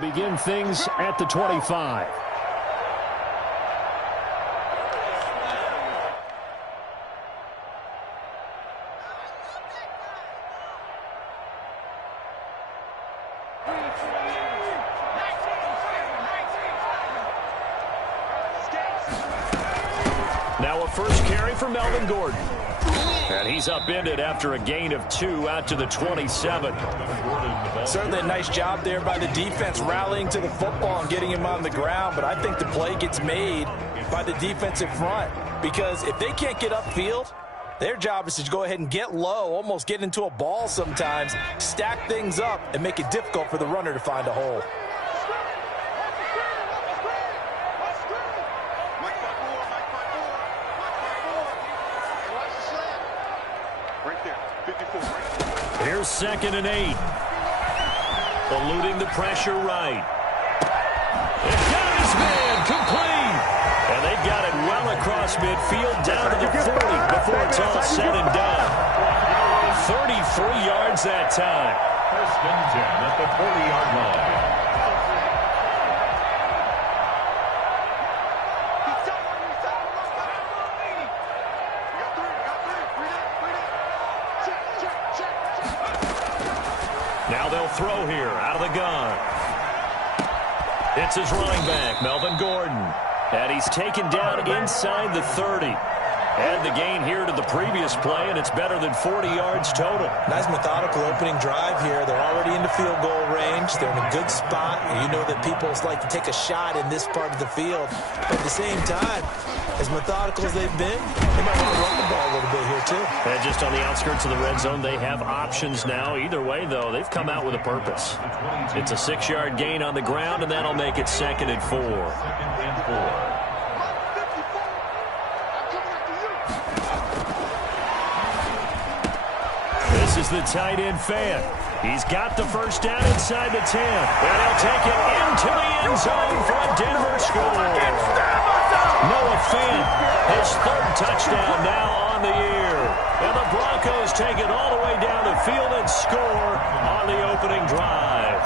Begin things at the 25. Now a first carry for Melvin Gordon. And he's upended after a gain of 2 out to the 27. Certainly a nice job there by the defense rallying to the football and getting him on the ground. But I think the play gets made by the defensive front. Because if they can't get upfield, their job is to go ahead and get low, almost get into a ball sometimes, stack things up, and make it difficult for the runner to find a hole. Here's 2nd and 8. Eluding the pressure right. They've got his man complete. And they've got it well across midfield down to the 40 before it's all said and done. 33 yards that time. 1st and 10 at the 40-yard line. Now they'll throw here out of the gun. It's his running back, Melvin Gordon. And he's taken down inside the 30. And the gain here to the previous play, and it's better than 40 yards total. Nice methodical opening drive here. They're already into field goal range. They're in a good spot. You know that people like to take a shot in this part of the field. But at the same time, as methodical as they've been, they might want to run the ball a little bit here too. And just on the outskirts of the red zone, they have options now. Either way, though, they've come out with a purpose. It's a 6-yard gain on the ground, and that'll make it 2nd and 4. 2nd and 4. This is the tight end Fant. He's got the first down inside the 10. And he'll take it into the end zone for a Denver score. Noah Fant, his 3rd touchdown now on the year. And the Broncos take it all the way down the field and score on the opening drive.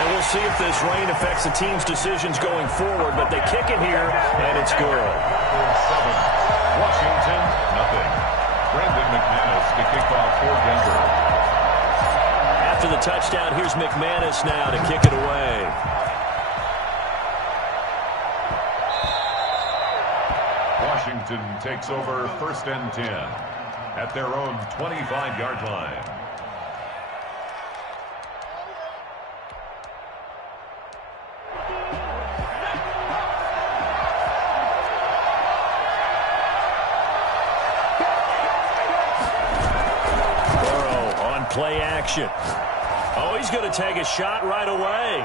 And we'll see if this rain affects the team's decisions going forward, but they kick it here, and it's good. Washington, nothing. Brandon McManus to kick off for Denver. After the touchdown, here's McManus now to kick it away. Washington takes over 1st and 10 at their own 25-yard line. Play action. Oh, he's going to take a shot right away.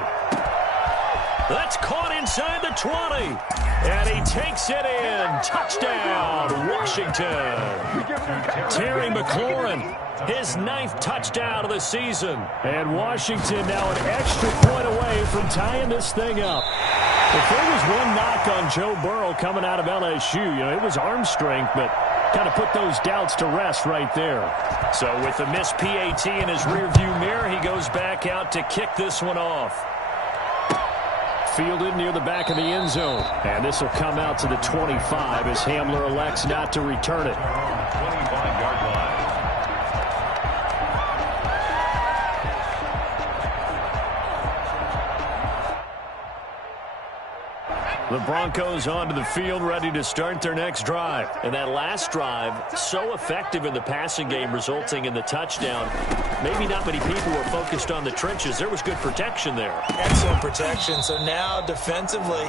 That's caught inside the 20. And he takes it in. Touchdown, Washington. Terry McLaurin, his 9th touchdown of the season. And Washington now an extra point away from tying this thing up. If there was one knock on Joe Burrow coming out of LSU, it was arm strength, but kind of put those doubts to rest right there. So with the missed PAT in his rearview mirror, he goes back out to kick this one off. Fielded near the back of the end zone. And this will come out to the 25 as Hamler elects not to return it. 25-yard line. The Broncos onto the field, ready to start their next drive. And that last drive, so effective in the passing game, resulting in the touchdown. Maybe not many people were focused on the trenches. There was good protection there. Excellent protection. So now defensively,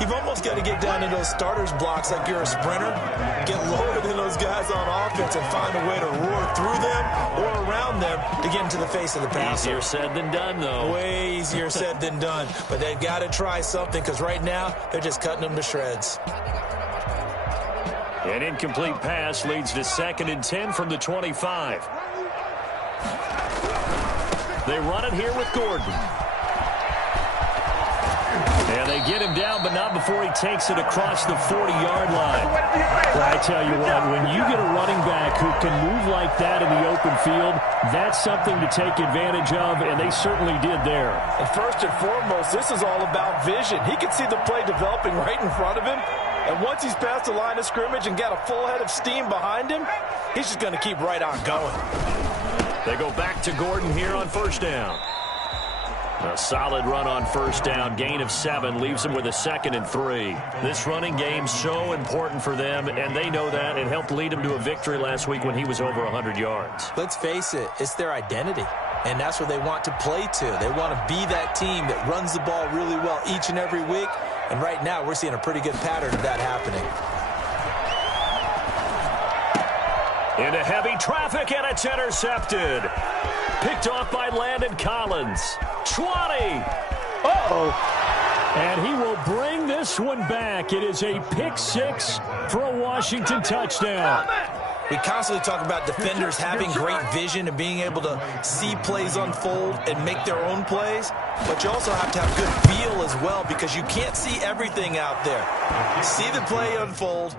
you've almost got to get down in those starters blocks like you're a sprinter. Get lower than those guys on offense and find a way to roar through them or around them to get into the face of the passer. Easier said than done, though. Way easier said than done. But they've got to try something because right now they're just cutting them to shreds. An incomplete pass leads to 2nd and 10 from the 25. They run it here with Gordon. And they get him down, but not before he takes it across the 40-yard line. Well, I tell you what, when you get a running back who can move like that in the open field, that's something to take advantage of, and they certainly did there. And first and foremost, this is all about vision. He can see the play developing right in front of him, and once he's past the line of scrimmage and got a full head of steam behind him, he's just going to keep right on going. They go back to Gordon here on first down. A solid run on first down. Gain of 7 leaves them with a 2nd and 3. This running game so important for them, and they know that. It helped lead them to a victory last week when he was over 100 yards. Let's face it, it's their identity, and that's what they want to play to. They want to be that team that runs the ball really well each and every week, and right now we're seeing a pretty good pattern of that happening. Into heavy traffic, and it's intercepted. Picked off by Landon Collins. 20. Uh-oh. And he will bring this one back. It is a pick 6 for a Washington touchdown. We constantly talk about defenders having great vision and being able to see plays unfold and make their own plays, but you also have to have good feel as well because you can't see everything out there. See the play unfold,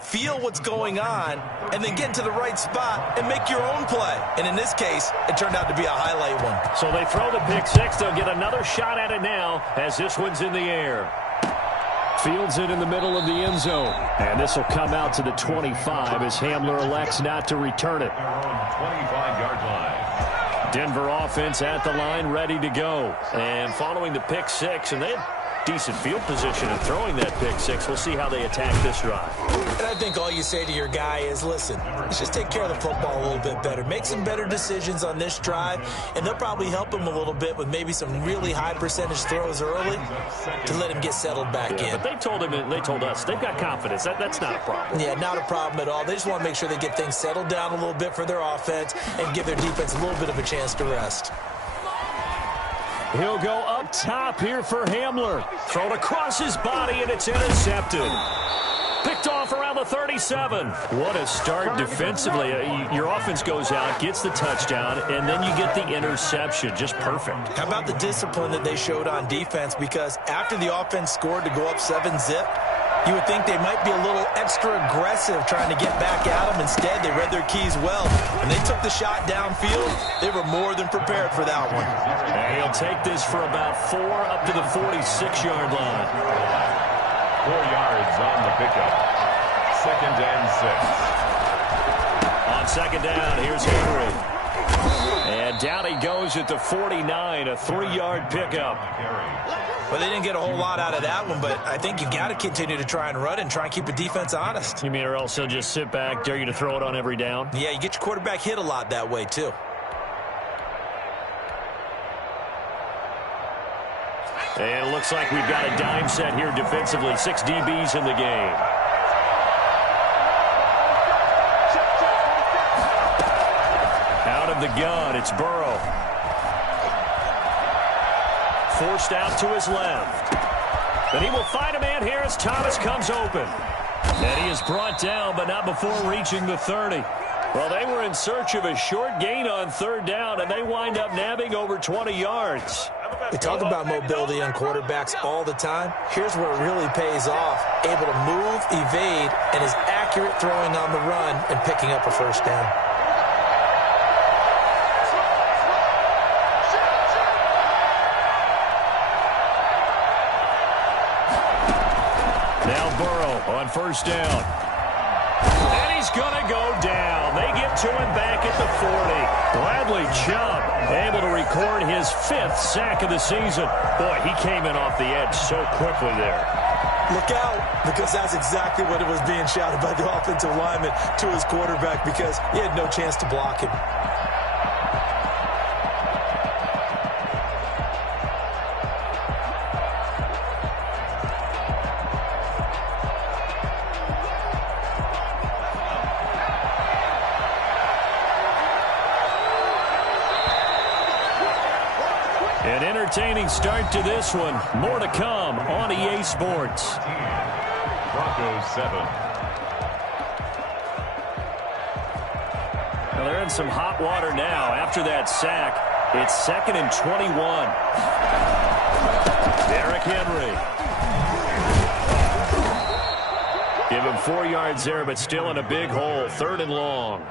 feel what's going on, and then get into the right spot and make your own play. And in this case, it turned out to be a highlight one. So they throw the pick 6. They'll get another shot at it now as this one's in the air. Fields it in the middle of the end zone. And this will come out to the 25 as Hamler elects not to return it. 25-yard line. Denver offense at the line, ready to go. And following the pick 6, and they had decent field position in throwing that pick 6. We'll see how they attack this drive. And I think all you say to your guy is, listen, let's just take care of the football a little bit better. Make some better decisions on this drive, and they'll probably help him a little bit with maybe some really high percentage throws early to let him get settled back in. But they told him, and they told us, they've got confidence. That's not a problem. Yeah, not a problem at all. They just want to make sure they get things settled down a little bit for their offense and give their defense a little bit of a chance to rest. He'll go up top here for Hamler. Thrown across his body, and it's intercepted. Picked off around the 37. What a start defensively. Your offense goes out, gets the touchdown, and then you get the interception. Just perfect. How about the discipline that they showed on defense? Because after the offense scored to go up 7-zip, you would think they might be a little extra aggressive trying to get back at them. Instead, they read their keys well. When they took the shot downfield, they were more than prepared for that one. And he'll take this for about 4 up to the 46-yard line. 4 yards on the pickup. 2nd and 6. On 2nd down, here's Henry. And down he goes at the 49, a 3-yard pickup. Well, they didn't get a whole lot out of that one, but I think you got to continue to try and run and try and keep the defense honest. You mean or else they'll just sit back, dare you to throw it on every down? Yeah, you get your quarterback hit a lot that way, too. And it looks like we've got a dime set here defensively. 6 DBs in the game. Out of the gun, it's Burrow. Forced out to his left. But he will find a man here as Thomas comes open. And he is brought down, but not before reaching the 30. Well, they were in search of a short gain on 3rd down, and they wind up nabbing over 20 yards. We talk about mobility on quarterbacks all the time. Here's where it really pays off. Able to move, evade, and is accurate throwing on the run and picking up a 1st down. Now Burrow on 1st down. And he's going to go down. They get to him back at the 40. Bradley Chubb able to record his 5th sack of the season. Boy, he came in off the edge so quickly there. Look out, because that's exactly what it was being shouted by the offensive lineman to his quarterback because he had no chance to block him. An entertaining start to this one. More to come on EA Sports. Broncos 7. Well, they're in some hot water now. After that sack, it's 2nd and 21. Derrick Henry. Give him 4 yards there, but still in a big hole. 3rd and long.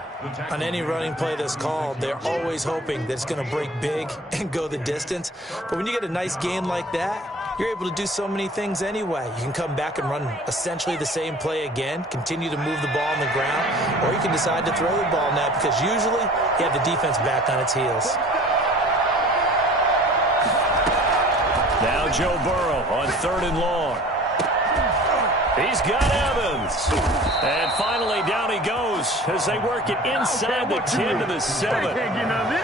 On any running play that's called, they're always hoping that it's going to break big and go the distance. But when you get a nice gain like that, you're able to do so many things anyway. You can come back and run essentially the same play again, continue to move the ball on the ground, or you can decide to throw the ball now because usually you have the defense back on its heels. Now Joe Burrow on 3rd and long. He's got Evans. And finally down he goes as they work it inside the 10 to the 7.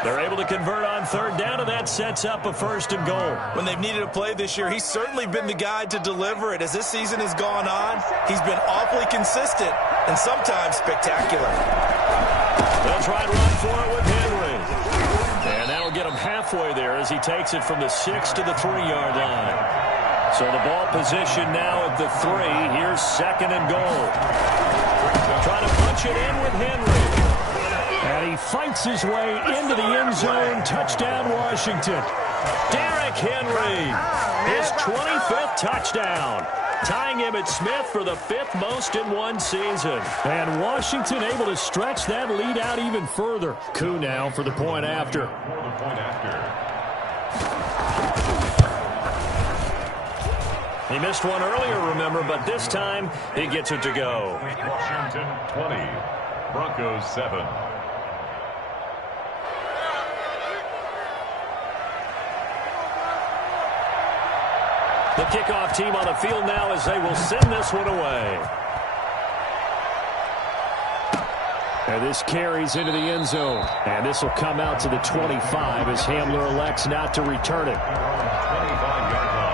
They're able to convert on 3rd down, and that sets up a 1st and goal. When they've needed a play this year, he's certainly been the guy to deliver it. As this season has gone on, he's been awfully consistent and sometimes spectacular. They'll try to run for it with Henry. And that'll get him halfway there as he takes it from the 6 to the 3-yard line. So the ball position now at the 3. Here's 2nd and goal. Trying to punch it in with Henry. And he fights his way into the end zone. Touchdown, Washington. Derrick Henry, his 25th touchdown. Tying Emmitt Smith for the 5th most in one season. And Washington able to stretch that lead out even further. Koo now for the point after. He missed one earlier, remember, but this time he gets it to go. Washington 20, Broncos 7. The kickoff team on the field now as they will send this one away. And this carries into the end zone. And this will come out to the 25 as Hamler elects not to return it. 25-yard line.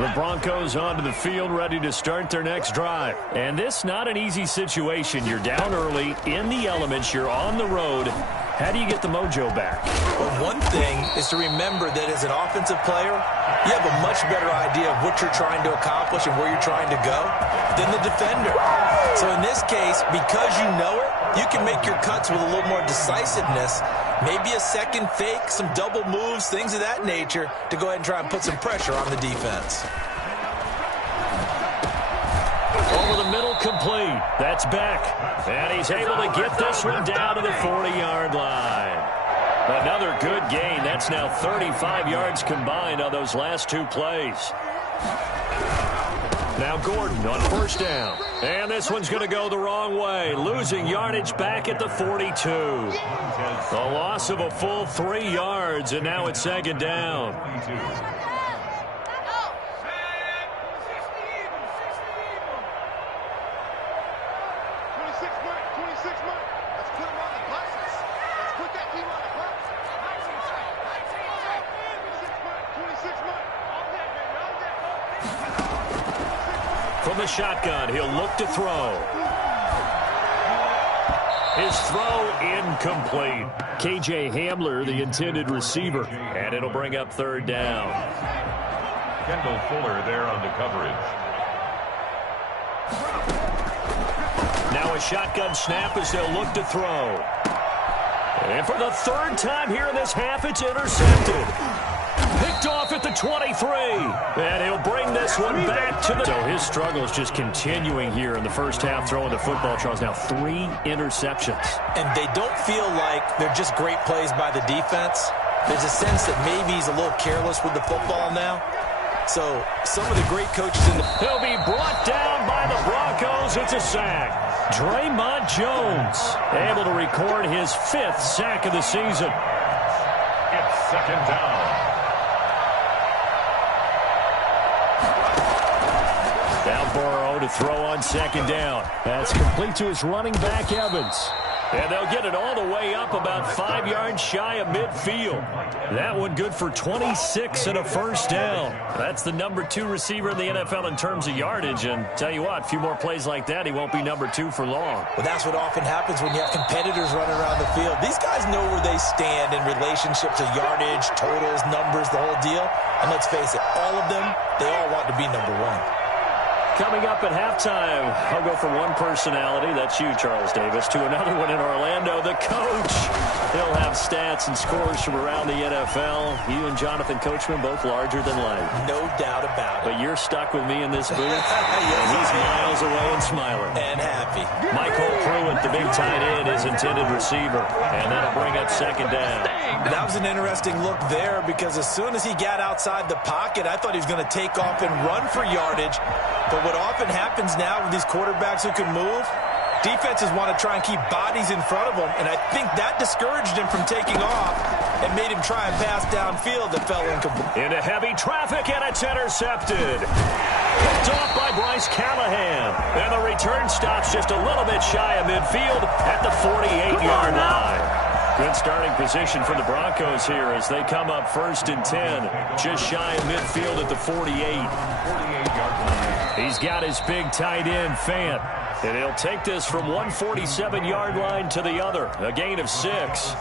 The Broncos onto the field, ready to start their next drive. And this not an easy situation. You're down early, in the elements, you're on the road. How do you get the mojo back? Well, one thing is to remember that as an offensive player, you have a much better idea of what you're trying to accomplish and where you're trying to go than the defender. So in this case, because you know it, you can make your cuts with a little more decisiveness, maybe a second fake, some double moves, things of that nature, to go ahead and try and put some pressure on the defense. Over the middle, complete. That's Beck. And he's able to get this one down to the 40-yard line. Another good gain. That's now 35 yards combined on those last 2 plays. Now Gordon on 1st down. And this one's going to go the wrong way. Losing yardage back at the 42. The loss of a full 3 yards, and now it's 2nd down. From the shotgun, he'll look to throw. His throw incomplete. K.J. Hamler, the intended receiver. And it'll bring up 3rd down. Kendall Fuller there on the coverage. Now a shotgun snap as they'll look to throw. And for the 3rd time here in this half, it's intercepted. Picked off at the 23. And he'll bring this one back to the... So his struggle is just continuing here in the first half, throwing the football. Charles, now 3 interceptions. And they don't feel like they're just great plays by the defense. There's a sense that maybe he's a little careless with the football now. So some of the great coaches in the... He'll be brought down by the Broncos. It's a sack. Draymond Jones able to record his 5th sack of the season. It's 2nd down. Now Burrow to throw on 2nd down. That's complete to his running back, Evans. And they'll get it all the way up about 5 yards shy of midfield. That one good for 26 and a 1st down. That's the number 2 receiver in the NFL in terms of yardage. And tell you what, a few more plays like that, he won't be number 2 for long. Well, that's what often happens when you have competitors running around the field. These guys know where they stand in relationship to yardage, totals, numbers, the whole deal. And let's face it, all of them, they all want to be number 1. Coming up at halftime, I'll go from one personality, that's you, Charles Davis, to another one in Orlando, the coach. He'll have stats and scores from around the NFL. You and Jonathan Coachman both larger than life. No doubt about it. But you're stuck with me in this booth, and he's miles away and smiling. And happy. Michael Pruitt, the big tight end, is intended receiver, and that'll bring up second down. That was an interesting look there because as soon as he got outside the pocket, I thought he was going to take off and run for yardage. But what often happens now with these quarterbacks who can move, defenses want to try and keep bodies in front of them, and I think that discouraged him from taking off and made him try and pass downfield that fell incomplete. Into heavy traffic, and it's intercepted. Picked off by Bryce Callahan. And the return stops just a little bit shy of midfield at the 48-yard line. Good starting position for the Broncos here as they come up 1st and 10, just shy of midfield at the 48. He's got his big tight end, Fant, and he'll take this from 147-yard line to the other, a gain of 6.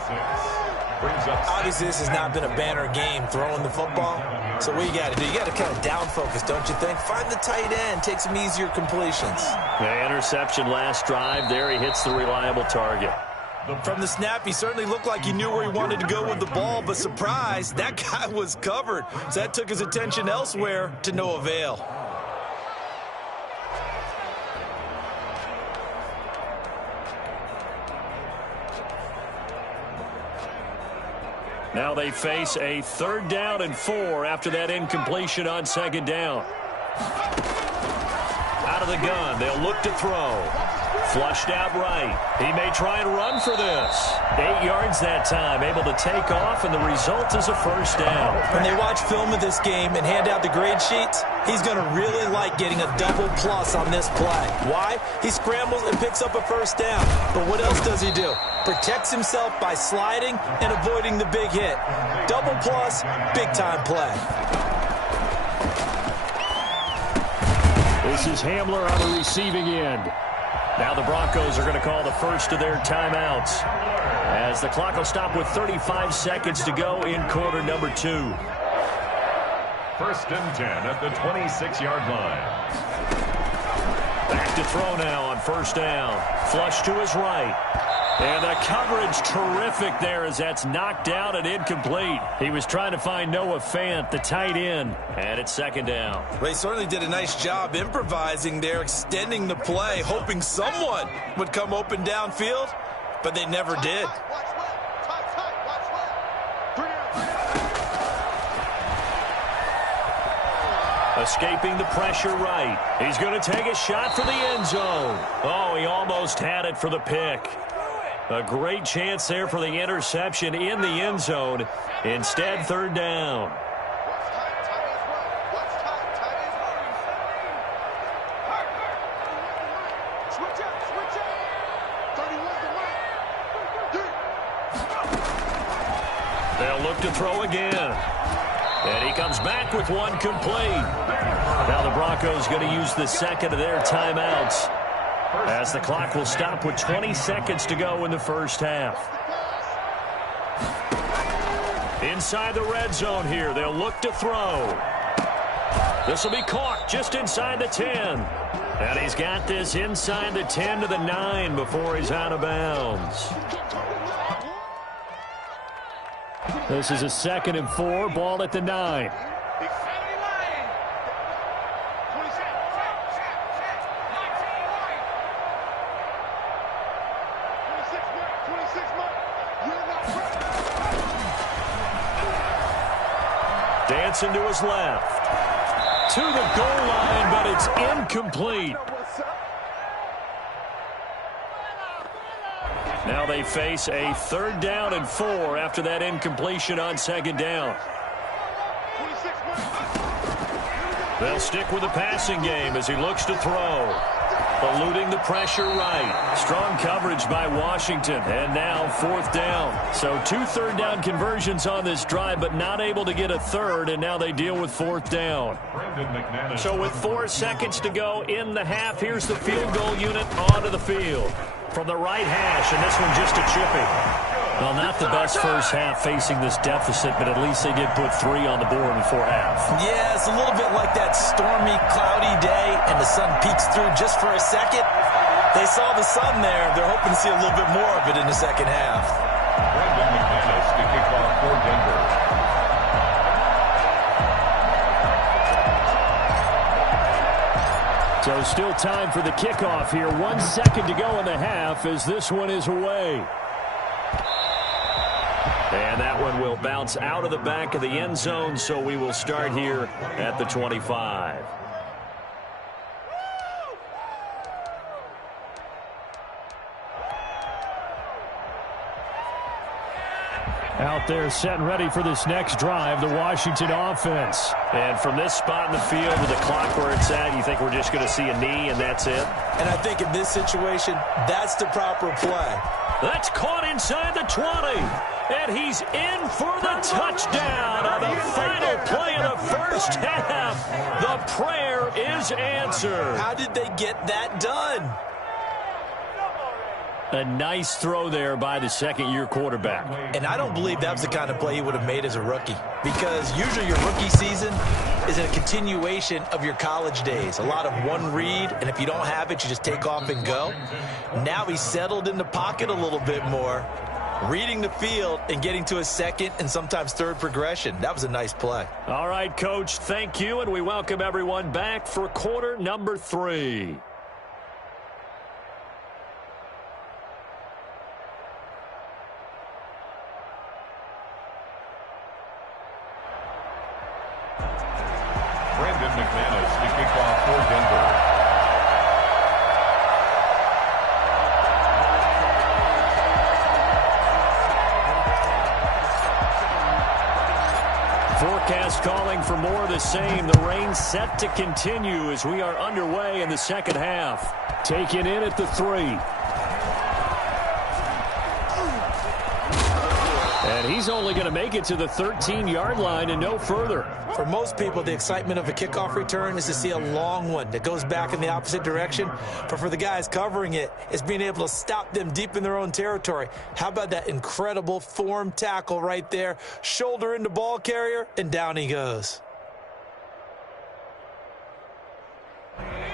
Obviously, this has not been a banner game throwing the football. So what you got to do, you got to kind of down focus, don't you think? Find the tight end, take some easier completions. The interception last drive there. He hits the reliable target. From the snap, he certainly looked like he knew where he wanted to go with the ball, but surprise, that guy was covered. So that took his attention elsewhere to no avail. Now they face a 3rd down and 4 after that incompletion on 2nd down. Out of the gun, they'll look to throw. Flushed out right. He may try and run for this. 8 yards that time, able to take off, and the result is a 1st down. When they watch film of this game and hand out the grade sheets, he's going to really like getting a double plus on this play. Why? He scrambles and picks up a 1st down. But what else does he do? Protects himself by sliding and avoiding the big hit. Double plus, big-time play. This is Hamler on the receiving end. Now the Broncos are going to call the first of their timeouts as the clock will stop with 35 seconds to go in quarter number 2. 1st and 10 at the 26-yard line. Back to throw now on 1st down. Flush to his right. And the coverage terrific there as that's knocked down and incomplete. He was trying to find Noah Fant, the tight end, and it's 2nd down. They certainly did a nice job improvising there, extending the play, hoping someone would come open downfield, but they never did. Escaping the pressure right. He's going to take a shot for the end zone. Oh, he almost had it for the pick. A great chance there for the interception in the end zone. Instead, 3rd down. They'll look to throw again. And he comes back with one complete. Now the Broncos going to use the 2nd of their timeouts as the clock will stop with 20 seconds to go in the 1st half. Inside the red zone here, they'll look to throw. This will be caught just inside the 10. And he's got this inside the 10 to the 9 before he's out of bounds. This is a 2nd and 4, ball at the 9. Dancing to his left. To the goal line, but it's incomplete. Now they face a 3rd down and 4 after that incompletion on 2nd down. They'll stick with the passing game as he looks to throw. Eluding the pressure right. Strong coverage by Washington. And now 4th down. So 2 3rd down conversions on this drive, but not able to get a 3rd, and now they deal with 4th down. So with 4 seconds to go in the half, here's the field goal unit onto the field. From the right hash, and this one just a chippy. Well, not the best first half facing this deficit, but at least they did put 3 on the board before half. Yeah, it's a little bit like that stormy, cloudy day, and the sun peeks through just for a second. They saw the sun there. They're hoping to see a little bit more of it in the second half. Brendan McManus to kick off for Denver. So still time for the kickoff here. 1 second to go in the half as this one is away. And that one will bounce out of the back of the end zone, so we will start here at the 25. Out there set and ready for this next drive, the Washington offense. And from this spot in the field with the clock where it's at, you think we're just going to see a knee and that's it? And I think in this situation, that's the proper play. That's caught inside the 20. And he's in for the touchdown on the final play of the first half. The prayer is answered. How did they get that done? A nice throw there by the second-year quarterback. And I don't believe that was the kind of play he would have made as a rookie, because usually your rookie season is a continuation of your college days. A lot of one read, and if you don't have it, you just take off and go. Now he's settled in the pocket a little bit more, reading the field and getting to a second and sometimes third progression. That was a nice play. All right, Coach, thank you, and we welcome everyone back for quarter number 3. Brendan McManus to kick off for Denver. Forecast calling for more of the same. The rain set to continue as we are underway in the second half. Taken in at the 3. And he's only going to make it to the 13-yard line and no further. For most people, the excitement of a kickoff return is to see a long one that goes back in the opposite direction. But for the guys covering it, it's being able to stop them deep in their own territory. How about that incredible form tackle right there? Shoulder into ball carrier, and down he goes.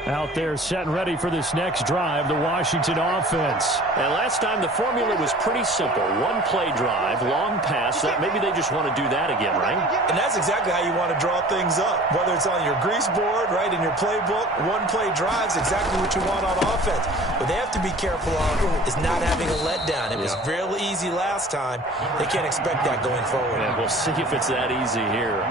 Out there set and ready for this next drive, the Washington offense. And last time the formula was pretty simple. One play drive, long pass. That maybe they just want to do that again, right? And that's exactly how you want to draw things up. Whether it's on your grease board, right, in your playbook, one play drive's exactly what you want on offense. What they have to be careful of is not having a letdown. It was real easy last time. They can't expect that going forward. And we'll see if it's that easy here.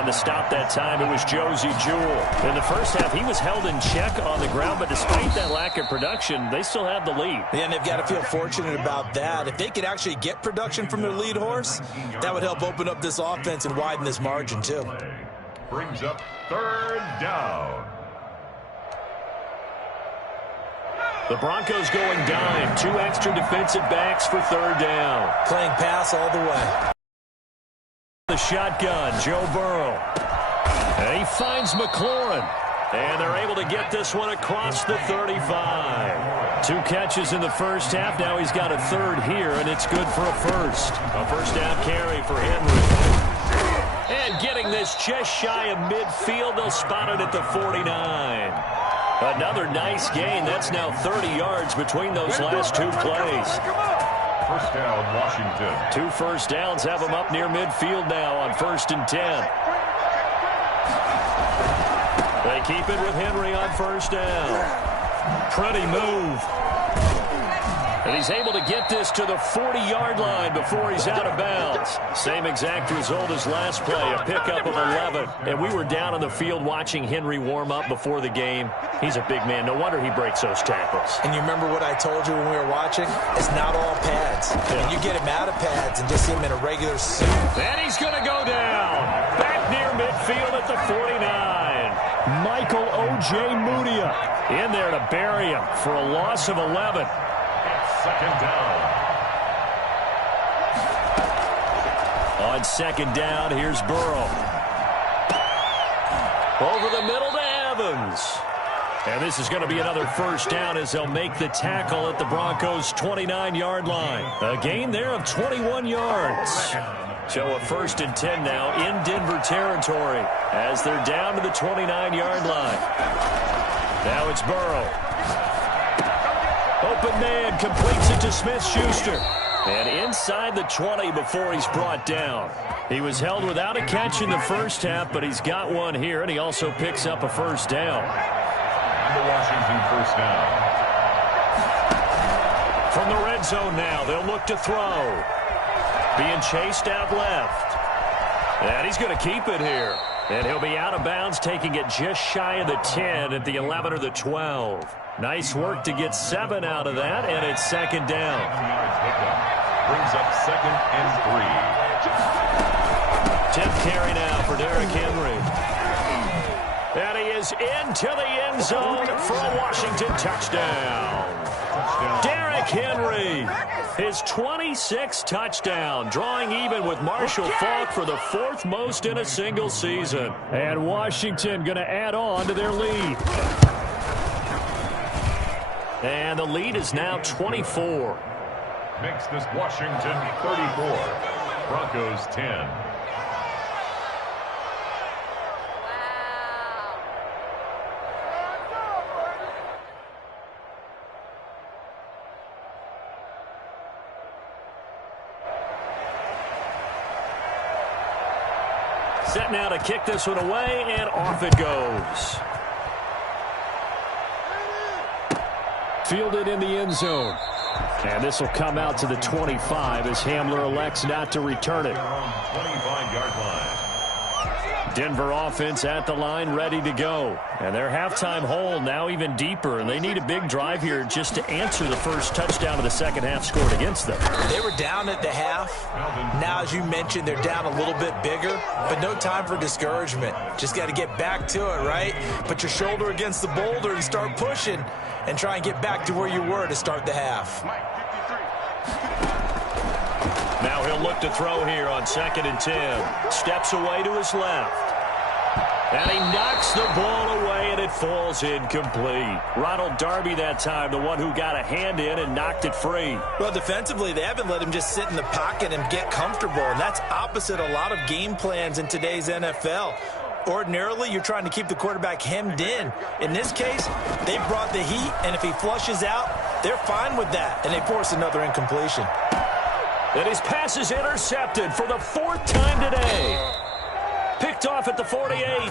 On the stop that time, it was Josey Jewell. In the first half, he was held in check on the ground, but despite that lack of production, they still have the lead. Yeah, and they've got to feel fortunate about that. If they could actually get production from their lead horse, that would help open up this offense and widen this margin too. Brings up third down. The Broncos going dime. 2 extra defensive backs for third down. Playing pass all the way. The shotgun, Joe Burrow. And he finds McLaurin. And they're able to get this one across the 35. 2 catches in the first half. Now he's got a third here, and it's good for a first. A first down carry for Henry. And getting this just shy of midfield. They'll spot it at the 49. Another nice gain. That's now 30 yards between those last 2 plays. First down, Washington. 2 first downs have them up near midfield now on 1st and 10. They keep it with Henry on first down. Pretty move. And he's able to get this to the 40-yard line before he's out of bounds. Same exact result as last play, a pickup of 11. And we were down on the field watching Henry warm up before the game. He's a big man. No wonder he breaks those tackles. And you remember what I told you when we were watching? It's not all pads. Yeah. And you get him out of pads and just see him in a regular suit. And he's going to go down. Back near midfield at the 49. Michael O.J. Mudia in there to bury him for a loss of 11. Second down. On second down, here's Burrow. Over the middle to Evans. And this is going to be another first down as they'll make the tackle at the Broncos' 29-yard line. A gain there of 21 yards. So a 1st and 10 now in Denver territory as they're down to the 29-yard line. Now it's Burrow. Open man completes it to Smith-Schuster. And inside the 20 before he's brought down. He was held without a catch in the first half, but he's got one here, and he also picks up a first down. And the Washington first down. From the red zone now, they'll look to throw. Being chased out left. And he's going to keep it here. And he'll be out of bounds, taking it just shy of the 10 at the 11 or the 12. Nice work to get 7 out of that, and it's second down. Brings up 2nd and 3. 10th carry now for Derrick Henry. And he is into the end zone for a Washington touchdown. Derrick Henry, his 26th touchdown, drawing even with Marshall Faulk for the 4th most in a single season. And Washington going to add on to their lead. And the lead is now 24. Makes this Washington 34. Broncos 10. Set now to kick this one away, and off it goes. Fielded in the end zone. And this will come out to the 25 as Hamler elects not to return it. 25-yard line. Denver offense at the line, ready to go. And their halftime hole now even deeper, and they need a big drive here just to answer the first touchdown of the second half scored against them. They were down at the half. Now, as you mentioned, they're down a little bit bigger, but no time for discouragement. Just got to get back to it, right? Put your shoulder against the boulder and start pushing and try and get back to where you were to start the half. Now he'll look to throw here on 2nd and 10. Steps away to his left. And he knocks the ball away, and it falls incomplete. Ronald Darby that time, the one who got a hand in and knocked it free. Well, defensively, they haven't let him just sit in the pocket and get comfortable, and that's opposite a lot of game plans in today's NFL. Ordinarily, you're trying to keep the quarterback hemmed in. In this case, they brought the heat, and if he flushes out, they're fine with that, and they force another incompletion. And his pass is intercepted for the 4th time today. Picked off at the 48.